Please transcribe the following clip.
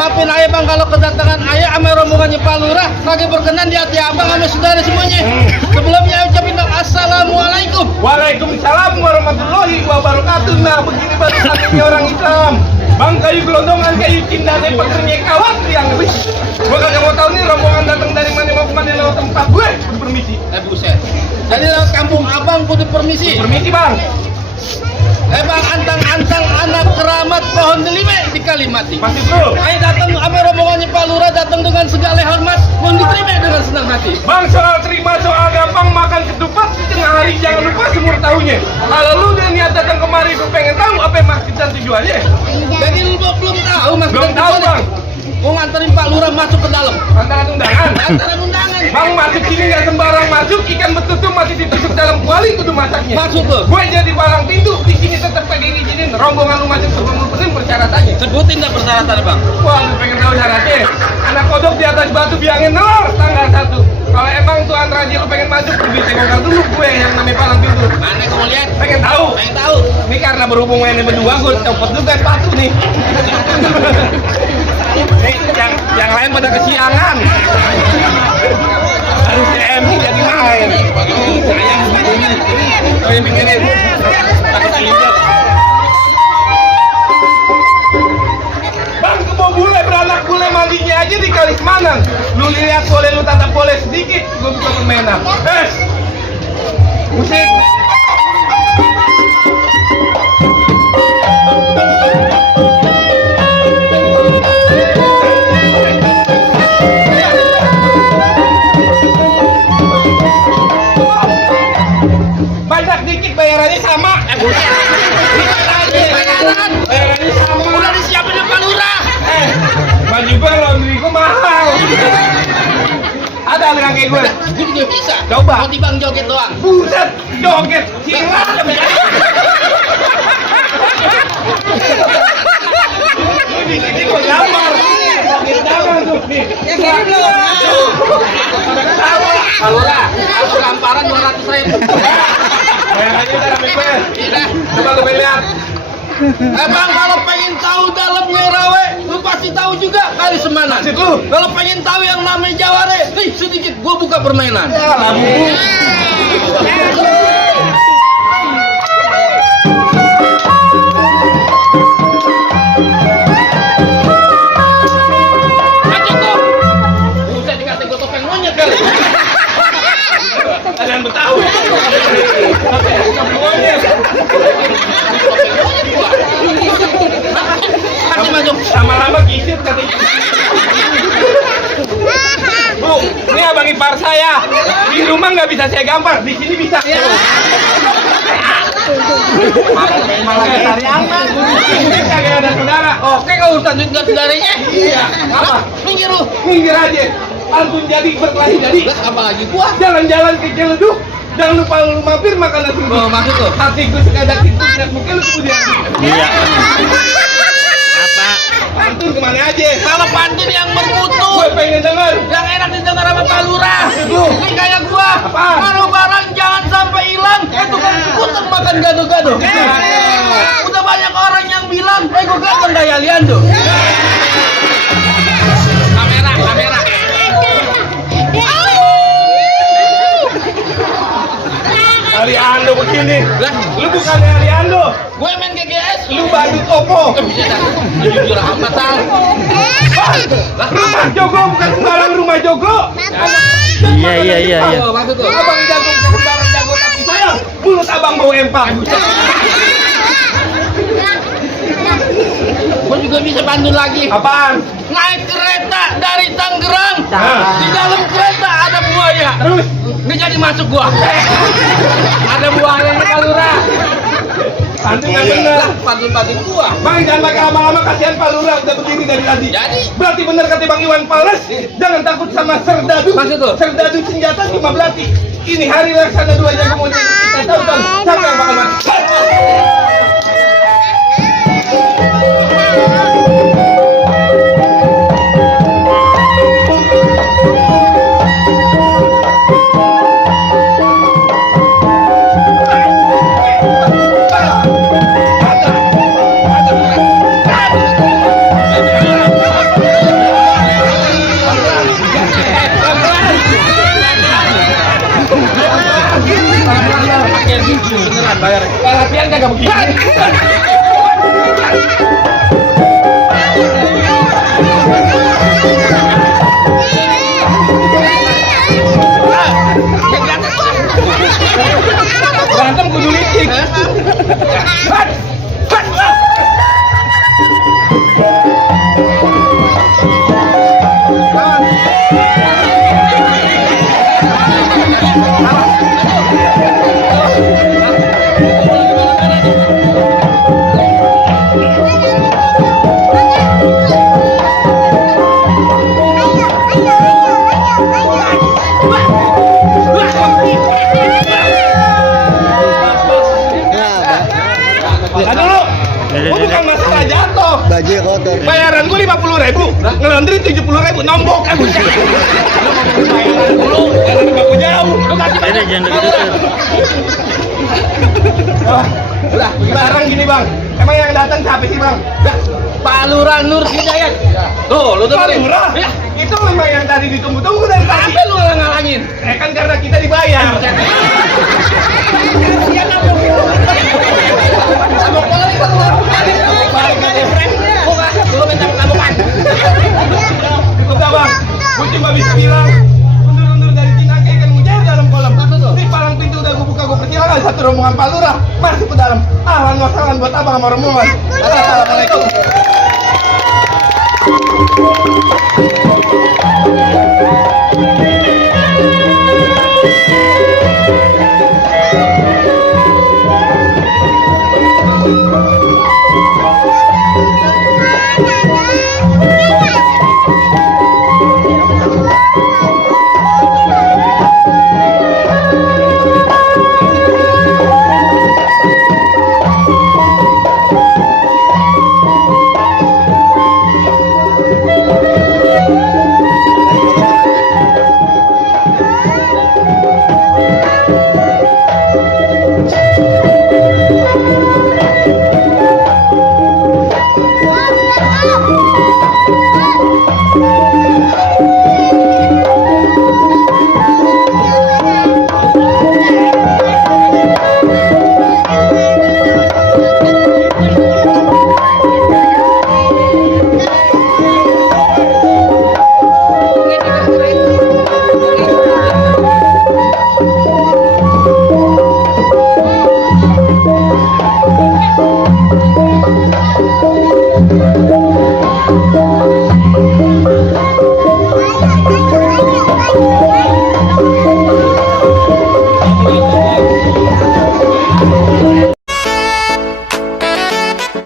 Maafin ayah bang kalau kedatangan ayah sama rombongannya Pak Lurah kagak berkenan di hati abang sama saudara semuanya. Sebelumnya ucapin bang assalamualaikum. Waalaikumsalam warahmatullahi wabarakatuh. Nah begini baru saatnya orang Islam. Bang kayu gelondongan kayu cinta dari pekernya kawat yang lebih. Gua kagak mau tahu nih rombongan datang dari mana mau kemana lewat tempat gue. Permisi. Buset. Jadi lewat kampung abang kudu permisi. Permisi bang. Bang antang-antang anak keramat pohon delime di Kalimati. Masih bro. Ayo datang sama rombongannya Pak Lurah datang dengan segala hormat, mohon diterima dengan senang hati. Bang soal terima soal gampang makan ketupat di tengah hari jangan lupa semur tahunya. Kalau lu udah niat datang kemari gue pengen tahu apa maksud dan tujuannya. Jadi lu belum tahu maksud Belum dan tahu tujuannya? bang. Mau nganterin Pak Lurah masuk ke dalam. Antara undangan. Antara undangan. Bang masuk sini nggak sembarang masuk, ikan betutu masih ditusuk dalam kuali kudu masaknya. Masuk lo. Gue jadi palang pintu di sini tetap kagak izinin rombongan lu masuk sebelum persyaratannya. Sebutin dah persyaratan bang. Wah, lu pengen tahu syaratnya? Anak kodok di atas batu biangin nelor tanggal 1. Kalau emang Tuan Raji lu pengen masuk, pergi tengok dulu gue yang namanya palang pintu. Mana kamu lihat? Pengen tahu? Pengen tahu. Ini karena berhubung ini berdua, gue copot juga sepatu nih. Nih, yang lain pada kesiangan. Harus MC jadi main. Sayang sepatunya. Oh, yang pikirin. Takut dilihat. Bang, kebo bule beranak bule mandinya aja di Kali Semanang. Lu lihat boleh lu tatap boleh sedikit, gue buka permainan. Musik. Banyak dikit bayarannya sama. Bayarannya sama. Udah disiapin sama Pak Lurah. Baju gue laundry gue mahal. Ada yang kayak gue. Gue juga bisa. Coba. Mau dibang joget doang. Buset, joget silat. Ini gue gambar. Joget jangan tuh nih. Pada ketawa. Pak Lurah, aku gamparan 200.000. Bayarannya udah rame gue. Iya. Coba lu lihat. Bang kalau pengen tahu dalamnya rawe, lu pasti tahu juga Kali Semanan. Maksud lu? Kalau pengen tahu yang namanya Jaware, nih sedikit gua buka permainan. Cukup. Bisa dikata gua topeng monyet kali. Ada yang Betawi. Masih masuk. Lama-lama kisir katanya. Bu, ini abang ipar saya. Di rumah nggak bisa saya gambar, di sini bisa. Malah cari aman. Ini kagak ada saudara. Oke kau urusan duit gak saudaranya. Iya. Apa? Minggir lu. Minggir aja. Antun jadi berkelahi jadi. Lah apa lagi gua? Jalan-jalan ke Ciledug. Jangan lupa lu mampir makan nasi uduk. Oh, maksud tuh. Hati gue sekadar tikusnya mungkin lu kemudian. Iya. Apa? Antun kemana aja? Kalau pantun yang bermutu, Gue pengen denger. yang enak didengar sama Pak Lurah. Lu. Ini kayak gua. Apaan? Kalau barang jangan sampai hilang. Itu kan skuter makan gado-gado. Udah banyak orang yang bilang, gua ganteng kayak Liando. Kamera. Aliando begini. Lah, Lu bukannya Aliando. gue main GGS. Lu badut Oppo. Bisa dah. Jujur amat Sal. Rumah Jogo bukan sembarang rumah Jogo. Iya. Oh, maksud tuh. Abang jago bukan sembarang jago tapi sayang mulut abang bau empang. Gue juga bisa pantun lagi. Apaan? Naik kereta dari Tangerang. Nah. Di dalam kereta ada buaya. Terus Nggak jadi masuk gua. Ada buaya Pak Lurah. pantun nggak bener. Pantun gua. Bang jangan pakai lama-lama kasihan Pak Lurah udah begini dari tadi. Jadi? Berarti bener kata Bang Iwan Fals. Jangan takut sama serdadu. Maksud tuh? Serdadu senjata cuma belati. Ini hari laksana 2 jago mau kita tonton. Siapa yang bakal mati? Beneran bayar. Latihan kagak begini. Berantem kudu licik. Nah dulu, gua bukan masalah jatuh. Baju kotor. Bayaran gua 50.000, ngelondri 70.000, nombok kan bukan. Bayaran dulu, karena baku jauh. Lu kasih Beda jangan gitu. Udah, barang gini bang. Emang yang datang siapa sih bang? Pak Lurah Nur Hidayat. Tuh, lu Pak dengerin. Lurah? Ya, Itu memang yang tadi ditunggu-tunggu dari tadi. apa lu ngalang-ngalangin? Kan karena kita dibayar. Sama balik kan lu. Balik aja, friend. Lu minta kamukan. Udah bang, gua cuma bisa bilang undur-undur dari Cinangkai kan mujair dalam kolam. Ini palang pintu udah gua buka, gua persilakan satu rombongan Pak Lurah masuk ke dalam. Ahlan wa sahlan buat abang sama rombongan. Assalamualaikum. Thank you.